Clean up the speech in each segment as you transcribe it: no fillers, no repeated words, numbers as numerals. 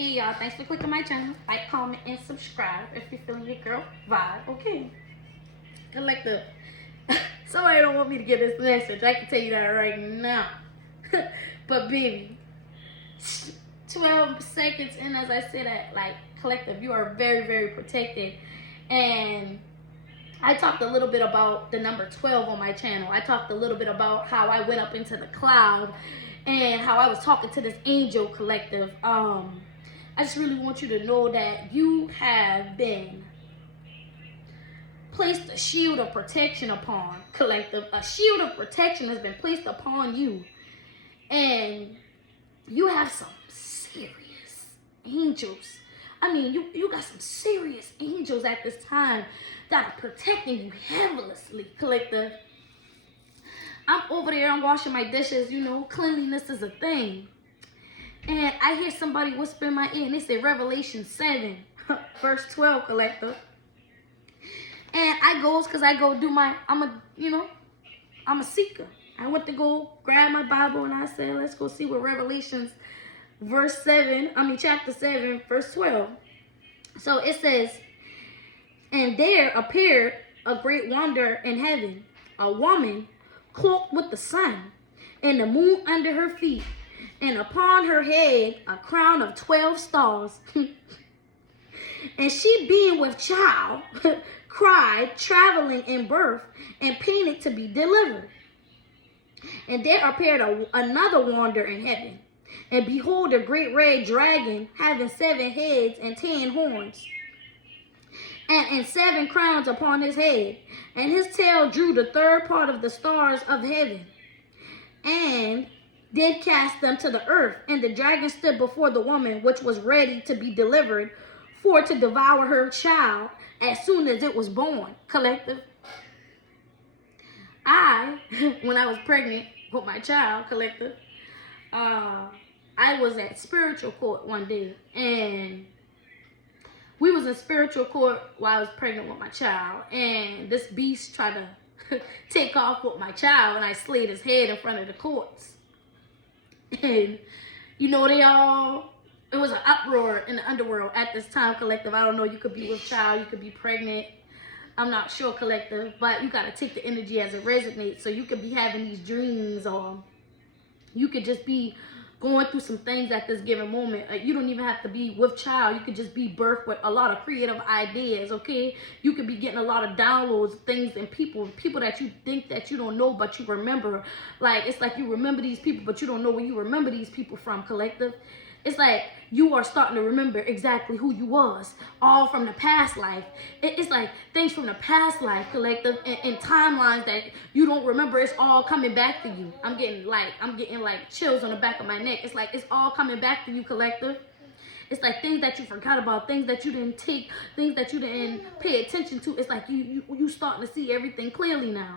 Hey y'all, thanks for clicking my channel. Like, comment, and subscribe if you're feeling your girl vibe. Okay. Collective. Somebody don't want me to get this message. I can tell you that right now. But baby, 12 seconds in, as I said that, like, collective, you are very, very protected. And I talked a little bit about the number 12 on my channel. I talked a little bit about how I went up into the cloud and how I was talking to this angel, collective. I just really want you to know that you have been placed a shield of protection upon, collective. A shield of protection has been placed upon you. And you have some serious angels. I mean, you got some serious angels at this time that are protecting you heavily, collective. I'm over there, I'm washing my dishes, you know, cleanliness is a thing. And I hear somebody whisper in my ear, and they say Revelation 7, verse 12, collective. And I goes, because I go do my, I'm a seeker. I went to go grab my Bible, and I said, let's go see what Revelations chapter 7, verse 12. So it says, and there appeared a great wonder in heaven, a woman cloaked with the sun, and the moon under her feet, and upon her head a crown of 12 stars. And she, being with child, cried, traveling in birth, and painted to be delivered. And there appeared another wonder in heaven. And behold, a great red dragon, having 7 heads and 10 horns, and 7 crowns upon his head. And his tail drew the third part of the stars of heaven, and did cast them to the earth. And the dragon stood before the woman, which was ready to be delivered, for to devour her child as soon as it was born, collective. When I was pregnant with my child, collective, I was at spiritual court one day, and we was in spiritual court while I was pregnant with my child, and this beast tried to take off with my child, and I slayed his head in front of the courts. And, you know, it was an uproar in the underworld at this time, collective. I don't know, you could be with child, you could be pregnant. I'm not sure, collective, but you got to take the energy as it resonates. So you could be having these dreams, or you could just be going through some things at this given moment. You don't even have to be with child. You could just be birthed with a lot of creative ideas, okay? You could be getting a lot of downloads, things, and people that you think that you don't know, but you remember. Like, it's like you remember these people, but you don't know where you remember these people from, collective. It's like you are starting to remember exactly who you was, all from the past life. It's like things from the past life, collective, and timelines that you don't remember. It's all coming back to you. I'm getting like chills on the back of my neck. It's like it's all coming back to you, collective. It's like things that you forgot about, things that you didn't take, things that you didn't pay attention to. It's like you starting to see everything clearly now.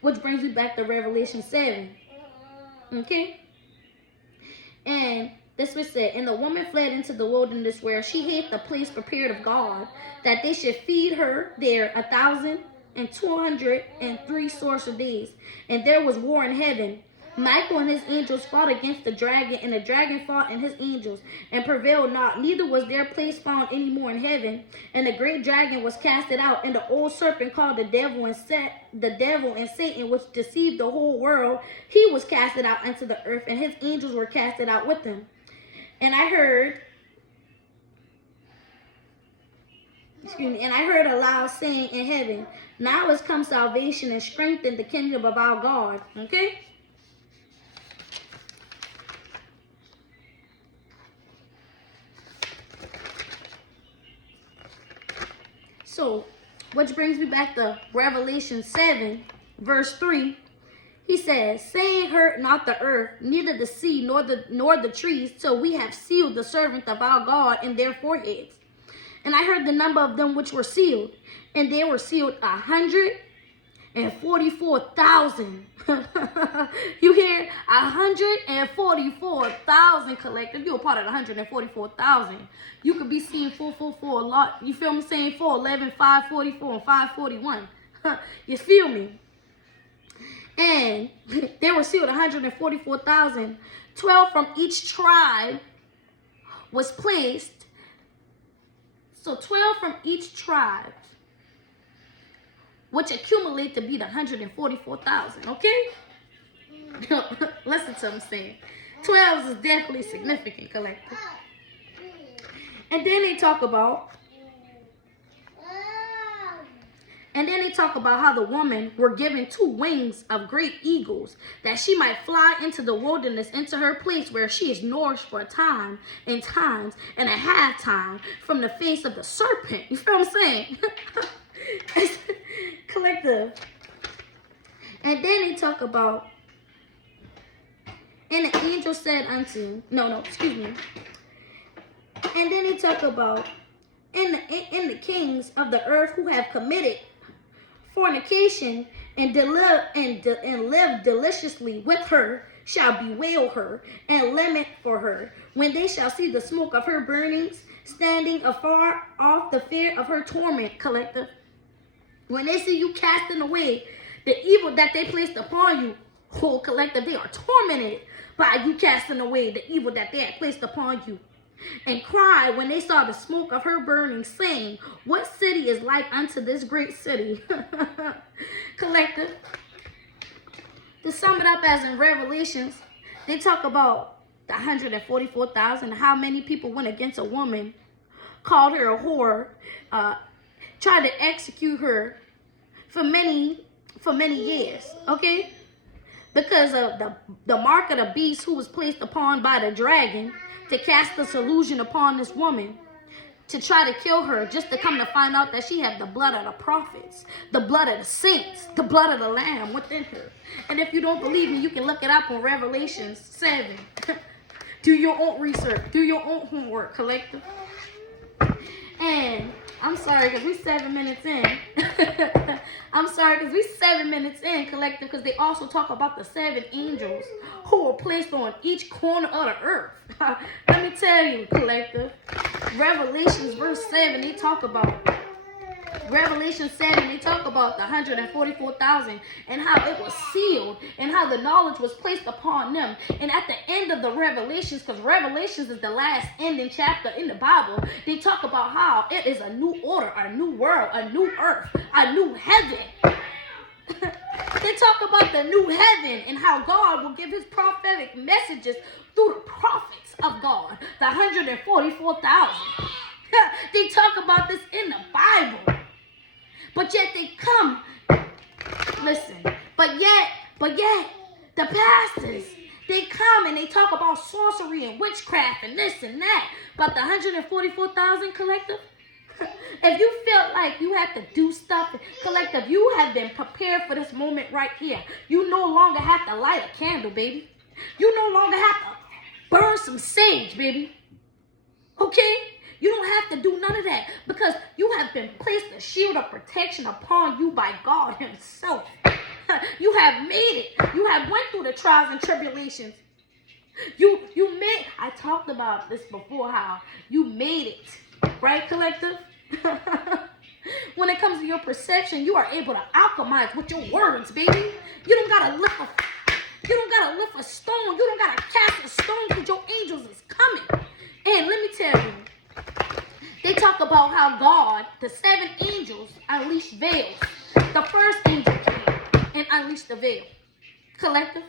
Which brings me back to Revelation 7. Okay? And this was said, and the woman fled into the wilderness, where she hid the place prepared of God, that they should feed her there 1,203 sorcerer days. And there was war in heaven. Michael and his angels fought against the dragon, and the dragon fought and his angels, and prevailed not. Neither was their place found any more in heaven. And the great dragon was casted out, and the old serpent called the devil and Satan, which deceived the whole world, he was casted out into the earth, and his angels were casted out with him. And I heard a loud saying in heaven, now has come salvation and strength in the kingdom of our God. Okay? So, which brings me back to Revelation 7, verse 3. He says, saying, hurt not the earth, neither the sea, nor the trees, till we have sealed the servant of our God in their foreheads. And I heard the number of them which were sealed, and they were sealed 144,000. You hear? 144,000, collective. You're a part of the 144,000. You could be seeing 444 a lot. You feel me? Saying 411, 544, and 541. You feel me? And they were sealed 144,000, 12 from each tribe was placed, so 12 from each tribe, which accumulate to be the 144,000, okay? Listen to what I'm saying. 12 is definitely significant, collective. And then they talk about how the women were given 2 wings of great eagles, that she might fly into the wilderness, into her place where she is nourished for a time and times and a half time from the face of the serpent. You feel what I'm saying? Collective. And then they talk about, and the angel said unto, and then they talk about, in the kings of the earth who have committed fornication and live deliciously with her shall bewail her and lament for her when they shall see the smoke of her burnings, standing afar off the fear of her torment, collective. When they see you casting away the evil that they placed upon you, whole collective, they are tormented by you casting away the evil that they had placed upon you. And cry when they saw the smoke of her burning, saying, what city is like unto this great city? Collective. To sum it up, as in Revelations, they talk about the 144,000, how many people went against a woman, called her a whore, tried to execute her for many years, okay? Because of the mark of the beast who was placed upon by the dragon to cast this illusion upon this woman, to try to kill her, just to come to find out that she had the blood of the prophets, the blood of the saints, the blood of the lamb within her. And if you don't believe me, you can look it up on Revelations 7. Do your own research. Do your own homework, collective. And I'm sorry, because we 7 minutes in. I'm sorry, because we 7 minutes in, collective, because they also talk about the 7 angels who were placed on each corner of the earth. Let me tell you, collective. Revelations verse 7, they talk about Revelation 7, they talk about the 144,000 and how it was sealed and how the knowledge was placed upon them. And at the end of the Revelations, because Revelations is the last ending chapter in the Bible, they talk about how it is a new order, a new world, a new earth, a new heaven. They talk about the new heaven and how God will give his prophetic messages through the prophets of God, the 144,000. They talk about this in the Bible. But yet they come, listen, but yet, the pastors, they come and they talk about sorcery and witchcraft and this and that. But the 144,000 collective, if you felt like you had to do stuff, collective, you have been prepared for this moment right here. You no longer have to light a candle, baby. You no longer have to burn some sage, baby. Okay? You don't have to do none of that, because you have been placed a shield of protection upon you by God himself. You have made it. You have went through the trials and tribulations. You made, I talked about this before, how you made it. Right, collective? When it comes to your perception, you are able to alchemize with your words, baby. You don't gotta lift a stone. You don't gotta cast a stone, because your angels is coming. And let me tell you, they talk about how God, the 7 angels, unleashed veils. The first angel came and unleashed the veil. Collective.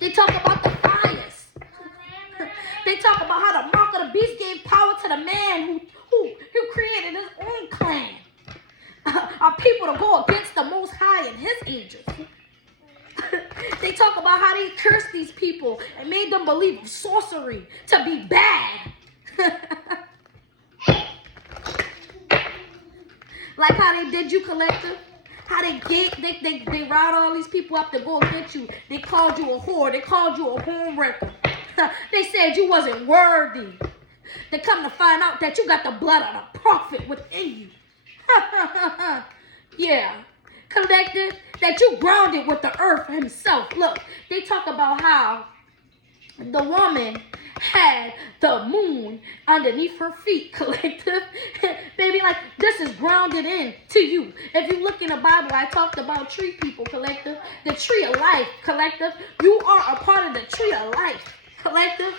They talk about the fires. They talk about how the mark of the beast gave power to the man who created his own clan. Our people to go against the Most High and his angels. They talk about how they cursed these people and made them believe sorcery to be bad. Like how they did you, collective. How they riled all these people up to go against you. They called you a whore. They called you a homewrecker. They said you wasn't worthy. They come to find out that you got the blood of the prophet within you. Yeah. Collective, that you grounded with the earth himself. Look, they talk about how the woman had the moon underneath her feet, collective. Baby, like, this is grounded in to you. If you look in the Bible, I talked about tree people, collective. The tree of life, collective. You are a part of the tree of life, collective.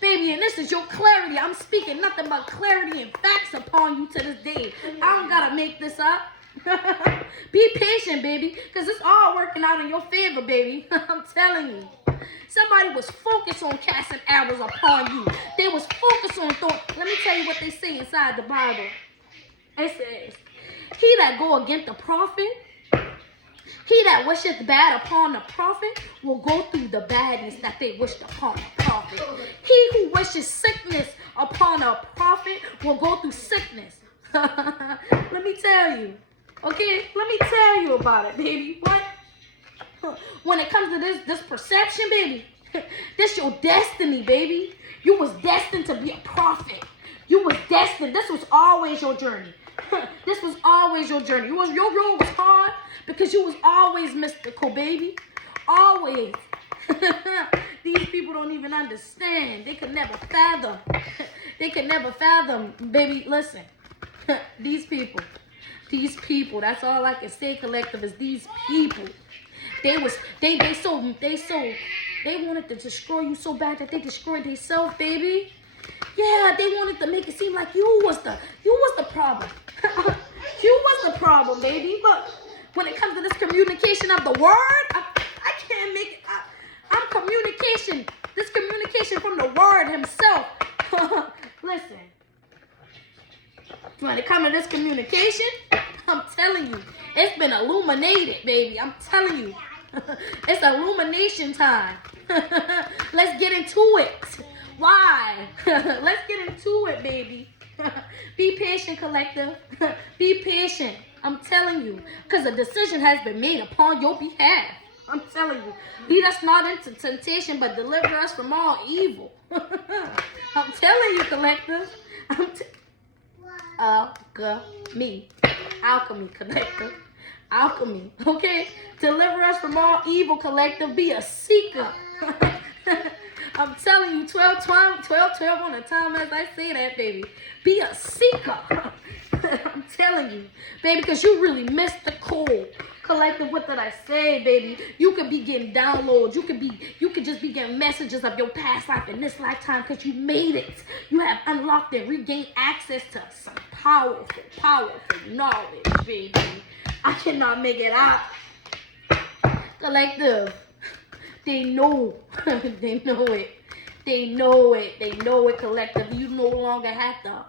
Baby, baby, and this is your clarity. I'm speaking nothing but clarity and facts upon you to this day. I don't gotta make this up. Be patient, baby, because it's all working out in your favor, baby. I'm telling you. Somebody was focused on casting arrows upon you. They was focused on thought. Let me tell you what they say inside the Bible. It says, he that go against the prophet, he that wisheth bad upon the prophet will go through the badness that they wished upon the prophet. He who wishes sickness upon a prophet will go through sickness. Let me tell you. Okay? Let me tell you about it, baby. What? When it comes to this perception, baby, this your destiny, baby. You was destined to be a prophet. You was destined. This was always your journey. This was always your journey. Your road was hard because you was always mystical, baby. Always. These people don't even understand. They could never fathom. They could never fathom, baby. Listen, these people, that's all I can say, collective, is these people. They wanted to destroy you so bad that they destroyed themselves, baby. Yeah, they wanted to make it seem like you was the problem. You was the problem, baby. Look, when it comes to this communication of the word, I can't make it. I'm communication. This communication from the word himself. Listen. When it comes to this communication, I'm telling you, it's been illuminated, baby. I'm telling you. It's illumination time. Let's get into it. Why? Let's get into it, baby. Be patient, collective. Be patient. I'm telling you. Because a decision has been made upon your behalf. I'm telling you. Lead us not into temptation, but deliver us from all evil. I'm telling you, collective. Alchemy, collective. Alchemy, okay? Deliver us from all evil, collective. Be a seeker. I'm telling you, 12 on the time as I say that, baby. Be a seeker. I'm telling you, baby, because you really missed the call. Collective, what did I say, baby? You could be getting downloads. You could just be getting messages of your past life in this lifetime because you made it. You have unlocked and regained access to some powerful knowledge, baby. I cannot make it out. Collective, they know. They know it. They know it. They know it, collective. You no longer have to.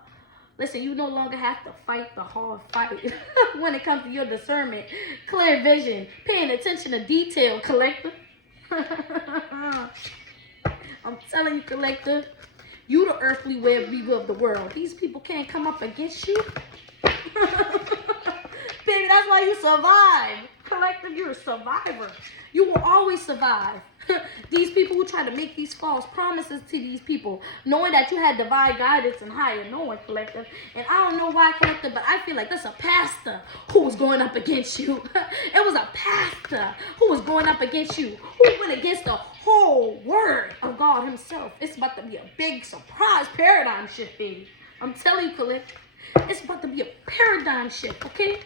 Listen, you no longer have to fight the hard fight when it comes to your discernment, clear vision, paying attention to detail, collective. I'm telling you, collective, you the earthly weaver of the world. These people can't come up against you. Baby, that's why you survive. Collective, you're a survivor. You will always survive. These people who try to make these false promises to these people, knowing that you had divine guidance and higher knowing, collective. And I don't know why, collective, but I feel like that's a pastor who was going up against you. It was a pastor who was going up against you, who went against the whole word of God himself. It's about to be a big surprise paradigm shift, baby. I'm telling you, collective, it's about to be a paradigm shift, okay?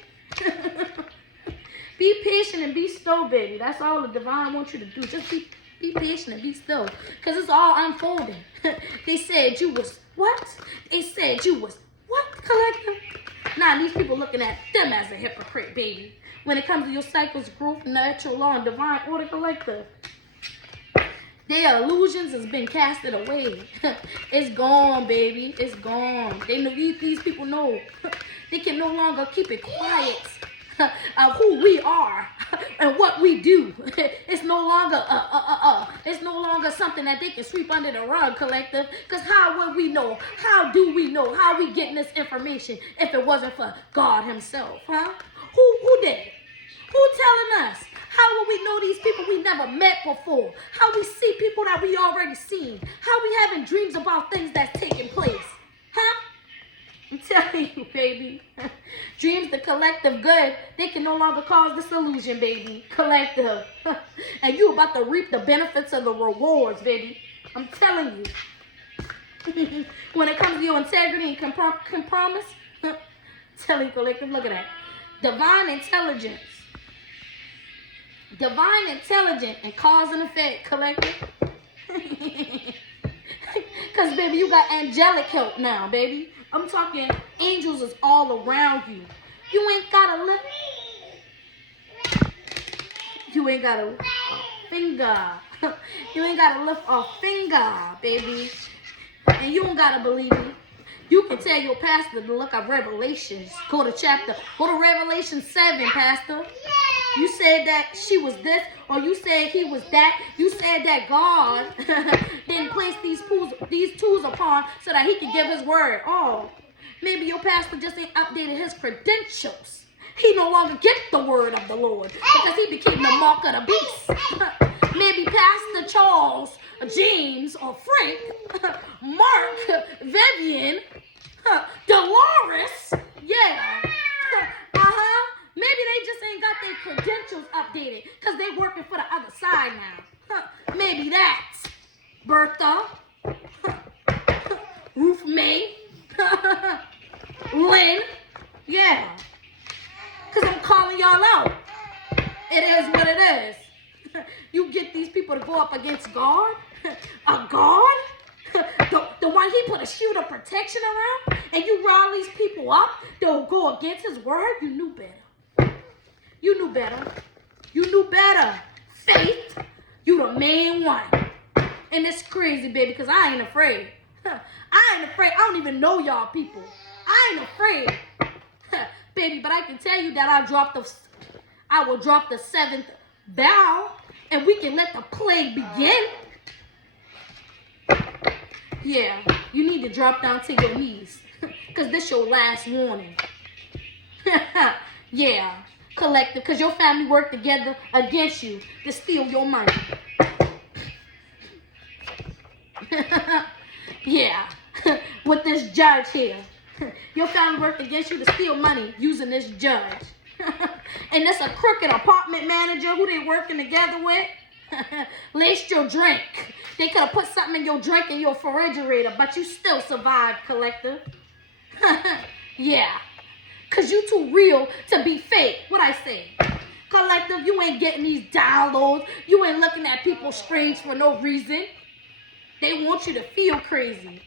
Be patient and be still, baby. That's all the divine wants you to do. Just be patient and be still. Because it's all unfolding. They said you was what? They said you was what, collective? Now, these people looking at them as a hypocrite, baby. When it comes to your cycles, growth, natural law, and divine order, collective. Their illusions has been casted away. It's gone, baby. It's gone. They know, these people know. They can no longer keep it quiet. Of who we are and what we do. It's no longer it's no longer something that they can sweep under the rug, collective. Because how would we know? How do we know? How we getting this information if it wasn't for God himself, huh? Who did? Who telling us? How will we know these people we never met before? How we see people that we already seen? How we having dreams about things that's taking place? Huh? I'm telling you, baby. Dreams, the collective good, they can no longer cause disillusion, baby. Collective. And you about to reap the benefits of the rewards, baby. I'm telling you. When it comes to your integrity and can promise, telling you, collective, look at that. Divine intelligence. Divine intelligence and cause and effect, collective. Because, baby, you got angelic help now, baby. I'm talking angels is all around you. You ain't got to lift. You ain't got to finger. You ain't got to lift a finger, baby. And you don't got to believe me. You can tell your pastor to look up Revelations. Go to Revelation 7, pastor. You said that she was this, or you said he was that. You said that God didn't place these tools upon so that he could give his word. Oh, maybe your pastor just ain't updated his credentials. He no longer gets the word of the Lord because he became the mark of the beast. Maybe Pastor Charles, James, or Frank, Mark, Vivian, Dolores, yeah. Maybe they just ain't got their credentials updated because they working for the other side now. Maybe that's Bertha, Ruth May, Lynn, yeah. Because I'm calling y'all out. It is what it is. You get these people to go up against God? A God? The one he put a shield of protection around? And you rile these people up? They'll go against his word? You knew better. You knew better. You knew better. Faith, you the main one. And it's crazy, baby, because I ain't afraid. I ain't afraid. I don't even know y'all people. I ain't afraid. Baby, but I can tell you that I will drop the 7th vow, and we can let the plague begin. Yeah, you need to drop down to your knees, because this your last warning. Yeah, collective, because your family worked together against you to steal your money. Yeah, with this judge here. Your family worked against you to steal money using this judge. And that's a crooked apartment manager who they working together with. Laced your drink. They could have put something in your drink in your refrigerator, but you still survived, collective. Yeah. Because you too real to be fake. What I say? Collective, you ain't getting these downloads. You ain't looking at people's screens for no reason. They want you to feel crazy.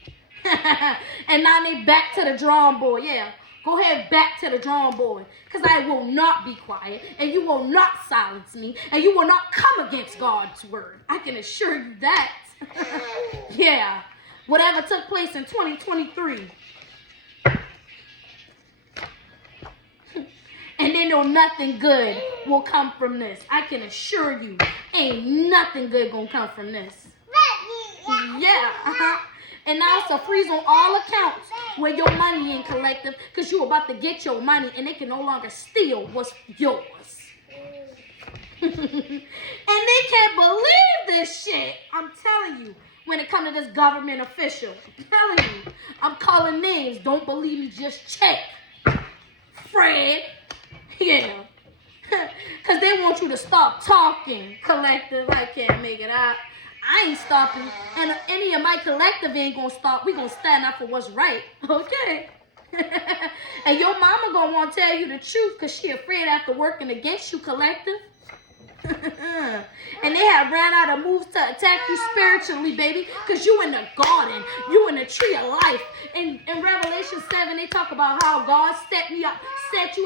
And now they back to the drawing board. Yeah, go ahead back to the drawing board. Because I will not be quiet. And you will not silence me. And you will not come against God's word. I can assure you that. Yeah. Whatever took place in 2023. And they know nothing good will come from this. I can assure you. Ain't nothing good gonna come from this. Yeah. And now it's a freeze on all accounts where your money ain't collective because you're about to get your money and they can no longer steal what's yours. And they can't believe this shit. I'm telling you, when it comes to this government official, I'm telling you, I'm calling names. Don't believe me, just check. Fred. Yeah. Because they want you to stop talking, collective. I can't make it out. I ain't stopping, and any of my collective ain't gonna stop. We gonna stand up for what's right, okay? And your mama gonna want to tell you the truth because she afraid after working against you, collective. And they have ran out of moves to attack you spiritually, baby, because you in the garden, you in the tree of life. In Revelation 7, they talk about how God set you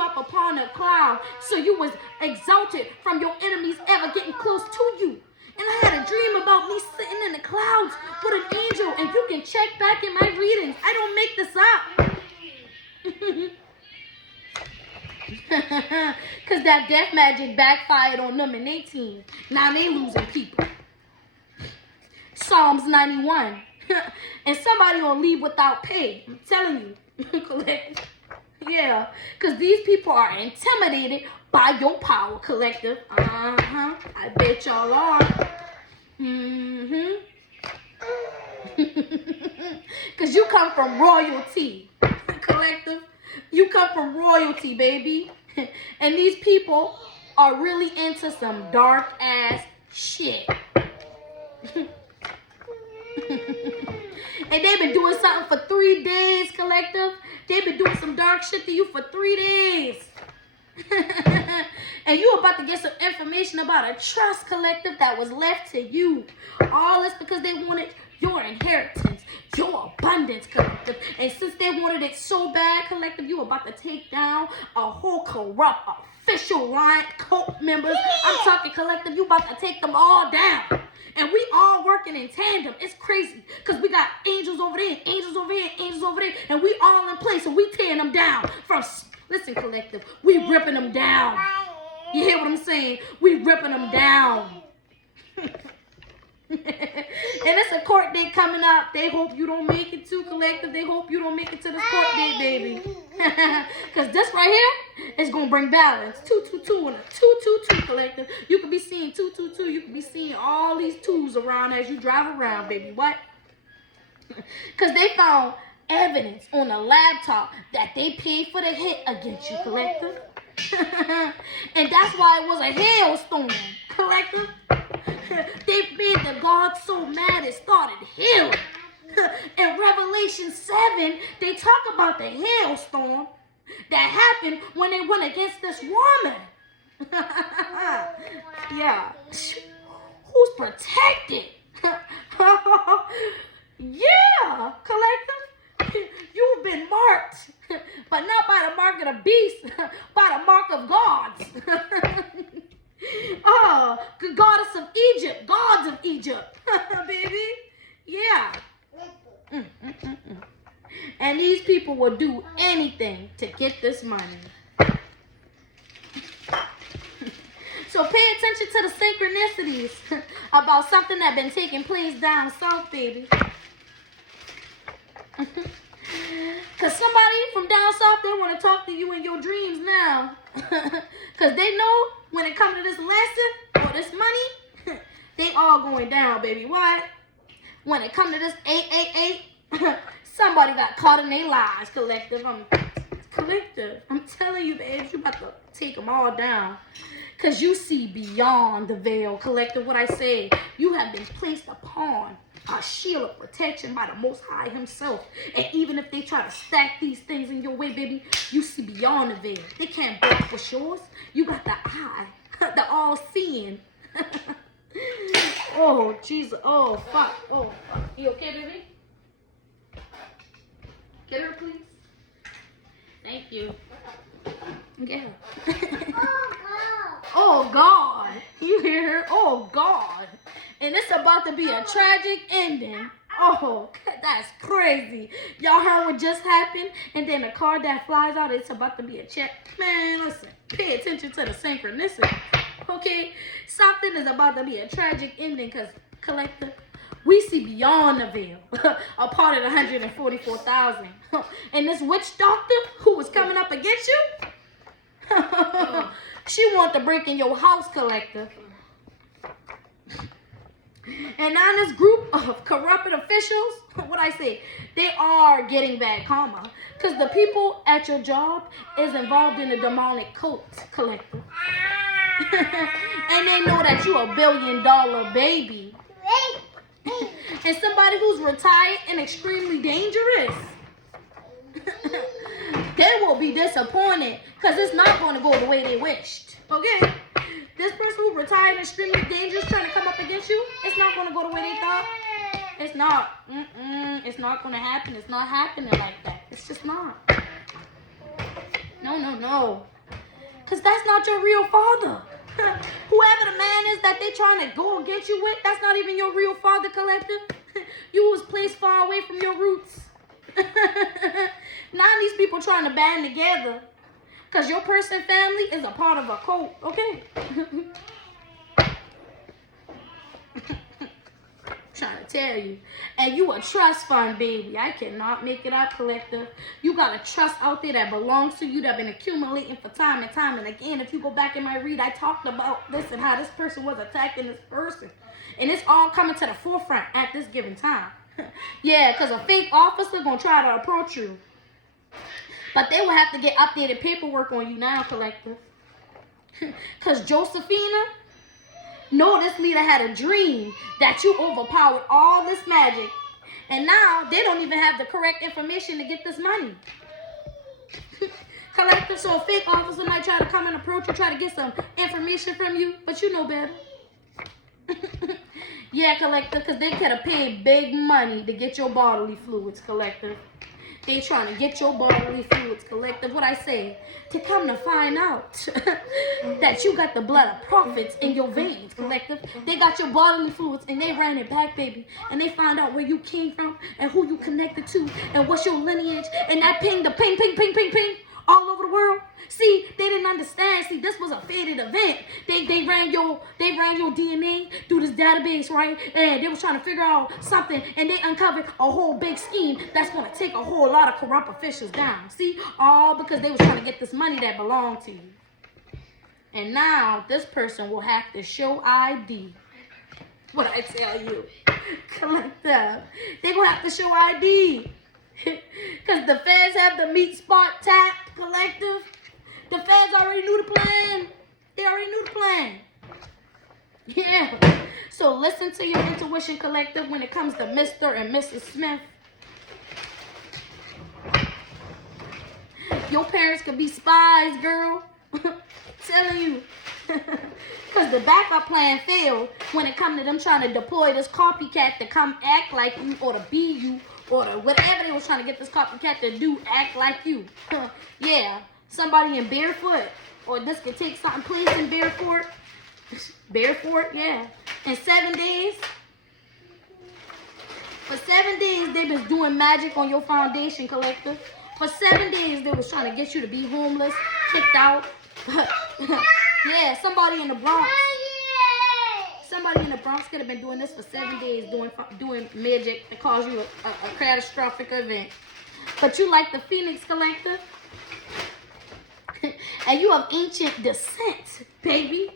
up upon a cloud so you was exalted from your enemies ever getting close to you. And I had a dream about me sitting in the clouds with an angel. And you can check back in my readings. I don't make this up. Because that death magic backfired on them in 18. Now they losing people. Psalms 91. And somebody gonna leave without pay. I'm telling you. Yeah. Because these people are intimidated by your power, collective. I bet y'all are. Because you come from royalty, collective. You come from royalty, baby. And these people are really into some dark ass shit. And they've been doing something for 3 days, collective. They've been doing some dark shit to you for 3 days. And you about to get some information about a trust, collective, that was left to you. All this because they wanted your inheritance. your abundance, collective. And since they wanted it so bad, collective, you about to take down a whole corrupt official line cult members. I'm talking collective, you about to take them all down. And we all working in tandem. It's crazy. Because we got angels over there, angels over here, angels over there. And we all in place and we tearing them down. Listen, collective, we ripping them down. You hear what I'm saying? We ripping them down. And it's a court date coming up. They hope you don't make it to, collective. They hope you don't make it to this court date, baby. Because this right here is going to bring balance. 222 and a 222, collective. You could be seeing 222. You could be seeing all these twos around as you drive around, baby. What? Because they found evidence on a laptop that they paid for the hit against you, collective. And that's why it was a hailstorm, collective. They made the God so mad it started hailing. In Revelation 7, they talk about the hailstorm that happened when they went against this woman. Yeah. Who's protected? Yeah, collective. You've been marked, but not by the mark of the beast, by the mark of gods. Oh, goddess of Egypt, gods of Egypt, baby. Yeah. And these people will do anything to get this money. So pay attention to the synchronicities about something that been taking place down south, baby. Because somebody from down south, they want to talk to you in your dreams now. Because they know when it comes to this lesson or this money, they all going down, baby. What? When it comes to this 888, somebody got caught in their lies, collective. I'm telling you, babe, you about to take them all down. Because you see beyond the veil, collective. What I say, you have been placed upon a shield of protection by the Most High himself. And even if they try to stack these things in your way, baby, you see beyond the veil. They can't break what's yours. You got the eye, the all-seeing. Oh, Jesus. Oh, fuck. Oh, fuck. You okay, baby? Get her, please. Thank you. Get her. Oh, God. You hear her? Oh, God. And it's about to be a tragic ending. Oh, that's crazy. Y'all heard what just happened? And then the car that flies out, it's about to be a check. Man, listen. Pay attention to the synchronicity. Okay? Something is about to be a tragic ending because, collector, we see beyond the veil. A part of the 144,000. And this witch doctor who was coming up against you, she wanted to break in your house, collector. And now this group of corrupted officials, what I say, they are getting bad karma. Because the people at your job is involved in the demonic cult, collector. And they know that you a $1 billion baby. And somebody who's retired and extremely dangerous. They will be disappointed because it's not going to go the way they wished. Okay? This person who retired and extremely dangerous trying to come up against you, it's not going to go the way they thought. It's not. It's not going to happen. It's not happening like that. It's just not. No. Because that's not your real father. Whoever the man is that they trying to go against you with, that's not even your real father, collective. You was placed far away from your roots. Now these people trying to band together. Because your person family is a part of a cult, okay? Trying to tell you. And you a trust fund, baby. I cannot make it up, collective. You got a trust out there that belongs to you that been accumulating for time and time. And again, if you go back in my read, I talked about this and how this person was attacking this person. And it's all coming to the forefront at this given time. Yeah, because a fake officer going to try to approach you. But they will have to get updated paperwork on you now, collective. Because Josephina, no, this leader had a dream that you overpowered all this magic. And now they don't even have the correct information to get this money. Collective, so a fake officer might try to come and approach you, try to get some information from you, but you know better. Yeah, collector, because they could have paid big money to get your bodily fluids, collector. They trying to get your bodily fluids, collective. What I say, to come to find out that you got the blood of prophets in your veins, collective. They got your bodily fluids and they ran it back, baby. And they found out where you came from and who you connected to and what's your lineage. And that ping, the ping, ping, ping, ping, ping, all over the world. See, they didn't understand. See, this was a fated event. They ran your DNA through this database, right? And they was trying to figure out something, and they uncovered a whole big scheme that's gonna take a whole lot of corrupt officials down. See, all because they was trying to get this money that belonged to you. And now this person will have to show ID. What I tell you, collective, they gonna have to show ID. Because the feds have the meat spot tapped, collective. The feds already knew the plan. They already knew the plan. Yeah. So listen to your intuition, collective, when it comes to Mr. and Mrs. Smith. Your parents could be spies, girl. Telling you. Because the backup plan failed when it comes to them trying to deploy this copycat to come act like you or to be you. Or whatever they was trying to get this copycat to do, act like you. Yeah, somebody in Barefoot. Or this could take something place in Barefoot. Barefoot, yeah. In 7 days. For 7 days, they was doing magic on your foundation, collector. For 7 days, they was trying to get you to be homeless, kicked out. Yeah, somebody in the Bronx. Somebody in the Bronx could have been doing this for 7 days, doing magic to cause you a catastrophic event. But you like the Phoenix, collector. And you have ancient descent, baby.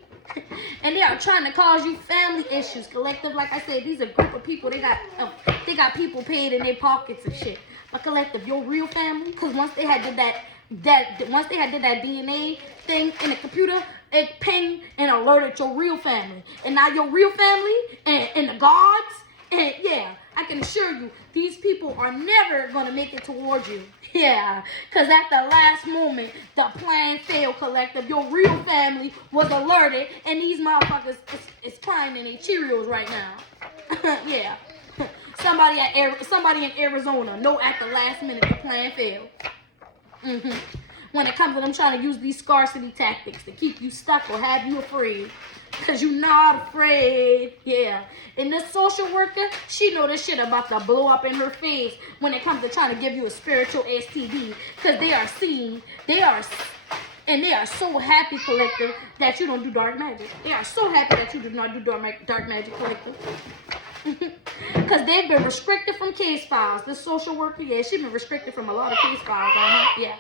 And they are trying to cause you family issues, collective. Like I said, these are a group of people. They got people paid in their pockets and shit. But collective, your real family, because once they had did that DNA thing in the computer, it pinged and alerted your real family. And now your real family and the gods, and yeah, I can assure you, these people are never going to make it towards you. Yeah, because at the last moment, the plan failed, collective. Your real family was alerted, and these motherfuckers is crying in their Cheerios right now. Yeah. Somebody in Arizona know at the last minute the plan failed. When it comes to them trying to use these scarcity tactics to keep you stuck or have you afraid. Because you're not afraid. Yeah. And this social worker, she know this shit about to blow up in her face when it comes to trying to give you a spiritual STD. Because they are so happy, collective, that you don't do dark magic. They are so happy that you do not do dark magic, collective. Because they've been restricted from case files. This social worker, yeah, she's been restricted from a lot of case files. Yeah.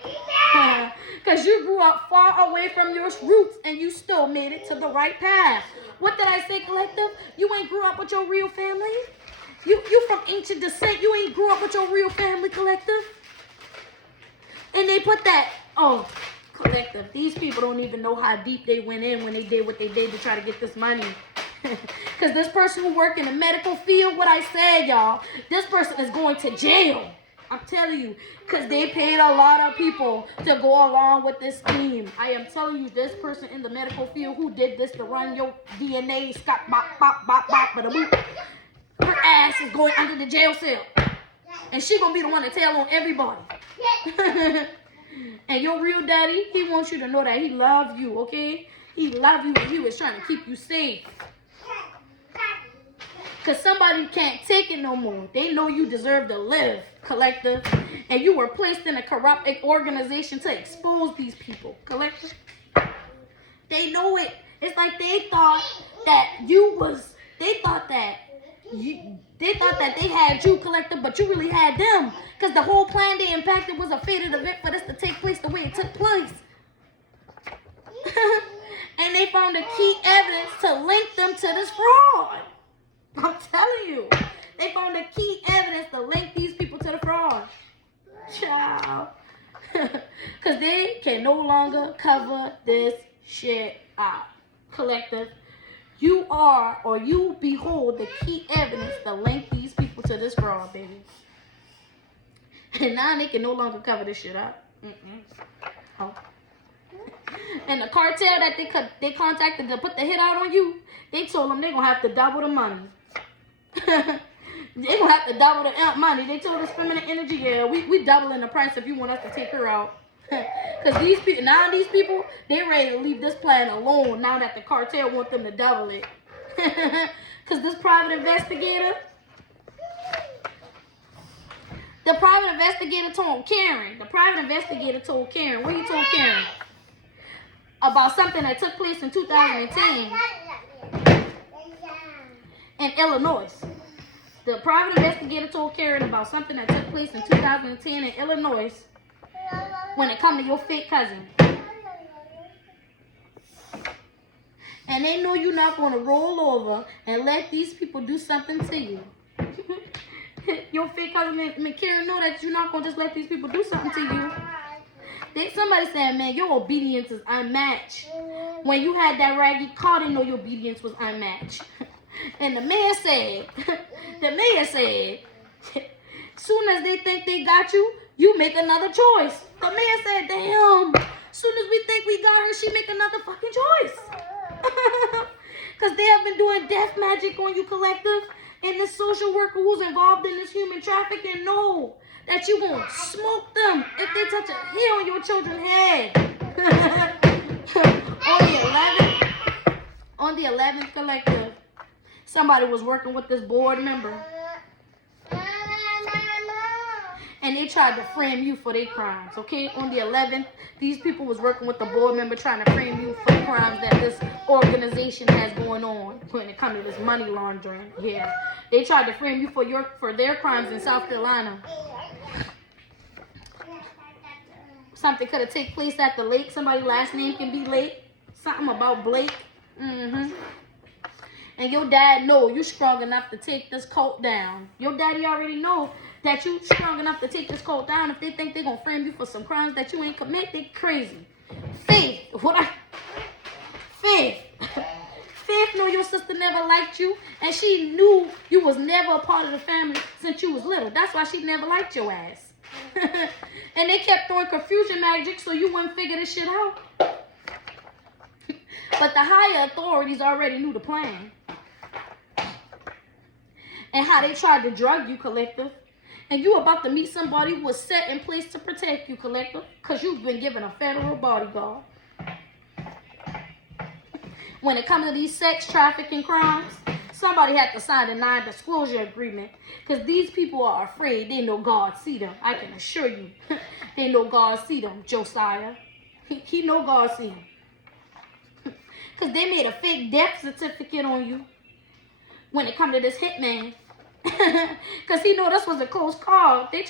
Because you grew up far away from your roots and you still made it to the right path. What did I say, collective? You ain't grew up with your real family? You from ancient descent. You ain't grew up with your real family, collective? And they put that, collective. These people don't even know how deep they went in when they did what they did to try to get this money. Because this person who work in the medical field, what I said, y'all, this person is going to jail. I'm telling you, because they paid a lot of people to go along with this scheme. I am telling you, this person in the medical field who did this to run your DNA, her ass is going under the jail cell. And she going to be the one to tell on everybody. And your real daddy, he wants you to know that he loves you, okay? He loves you and he was trying to keep you safe. Because somebody can't take it no more. They know you deserve to live, collective. And you were placed in a corrupt organization to expose these people, collective. They know it. It's like they thought that they had you, collective, but you really had them. Because the whole plan they impacted was a fated event for this to take place the way it took place. And they found the key evidence to link them to this fraud. I'm telling you. They found the key evidence to link these people to the fraud. Child. Because they can no longer cover this shit up. Collective. You are, or you behold, the key evidence to link these people to this fraud, baby. And now they can no longer cover this shit up. Oh. And the cartel that they contacted to put the hit out on you, they told them they're going to have to double the money. They're going to have to double the money. They told us feminine energy, yeah, we doubling the price if you want us to take her out. Because these people, they ready to leave this plan alone now that the cartel want them to double it. Because this private investigator, told Karen. What he told Karen? About something that took place in 2010 in Illinois. The private investigator told Karen about something that took place in 2010 in Illinois when it comes to your fake cousin. And they know you're not going to roll over and let these people do something to you. Your fake cousin and Karen know that you're not going to just let these people do something to you. Somebody said, man, your obedience is unmatched. When you had that raggy car, they know your obedience was unmatched. And the man said, soon as they think they got you, you make another choice. The man said, damn, soon as we think we got her, she make another fucking choice. Because they have been doing death magic on you, collective. And this social worker who's involved in this human trafficking know that you gonna smoke them if they touch a hair on your children's head. on the 11th, collective, somebody was working with this board member. And they tried to frame you for their crimes, okay? On the 11th, these people was working with the board member trying to frame you for the crimes that this organization has going on when it comes to this money laundering. Yeah, they tried to frame you for their crimes in South Carolina. Something could have taken place at the lake. Somebody's last name can be Lake. Something about Blake. And your dad know you strong enough to take this cult down. Your daddy already know that you strong enough to take this cult down. If they think they're going to frame you for some crimes that you ain't commit, they crazy. Faith know your sister never liked you, and she knew you was never a part of the family since you was little. That's why she never liked your ass. And they kept throwing confusion magic so you wouldn't figure this shit out. But the higher authorities already knew the plan. And how they tried to drug you, collective. And you about to meet somebody who was set in place to protect you, collective. Because you've been given a federal bodyguard. When it comes to these sex trafficking crimes, somebody had to sign a non-disclosure agreement. Because these people are afraid. They know God see them. I can assure you. They know God see them, Josiah. He know God see them. Because they made a fake death certificate on you when it come to this hitman. Because he know this was a close call. They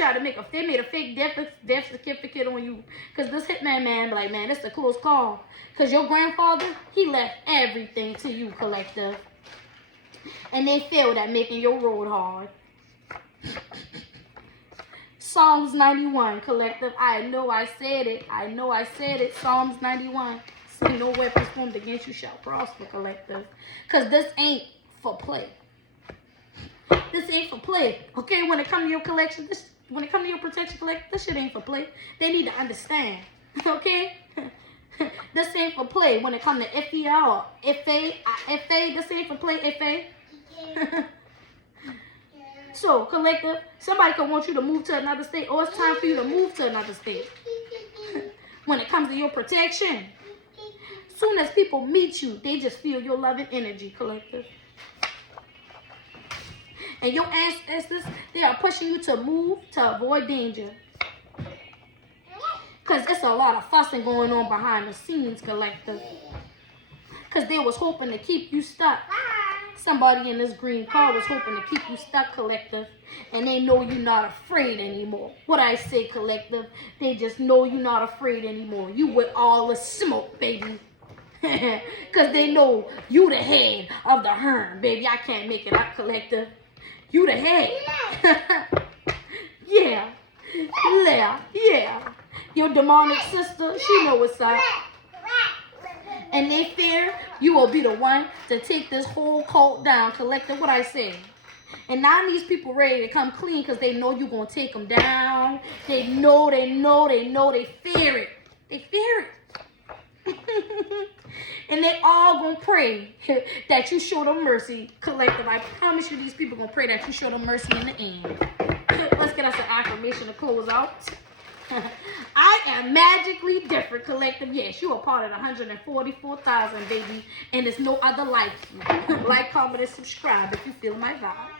made a fake death certificate on you. Because this hitman man be like, man, this is a close call. Because your grandfather, he left everything to you, collective. And they failed at making your road hard. Psalms 91, collective. I know I said it. Psalms 91. See, no weapons formed against you shall prosper, collective. Because this ain't for play. This ain't for play. Okay, when it comes to your collection, when it comes to your protection collection, this shit ain't for play. They need to understand. Okay? This ain't for play. When it comes to FER or FA, this ain't for play, FA. So, collective, somebody could want you to move to another state, or it's time for you to move to another state. When it comes to your protection, soon as people meet you, they just feel your loving energy, collective. And your ancestors, they are pushing you to move to avoid danger. Because it's a lot of fussing going on behind the scenes, collective. Because they was hoping to keep you stuck. Somebody in this green car was hoping to keep you stuck, collective. And they know you're not afraid anymore. What I say, collective, they just know you're not afraid anymore. You with all the smoke, baby. Because they know you the head of the herd, baby. I can't make it up, collective. You the head. Yeah. Your demonic sister, she know what's up. And they fear you will be the one to take this whole cult down, collective. What I say. And now these people ready to come clean because they know you're going to take them down. They know. They fear it. They fear it. And they all gonna pray that you show them mercy, collective. I promise you, these people gonna pray that you show them mercy in the end. Let's get us an affirmation to close out. I am magically different, collective. Yes, you are part of the 144,000, baby. And there's no other like you. Like, comment, and subscribe if you feel my vibe.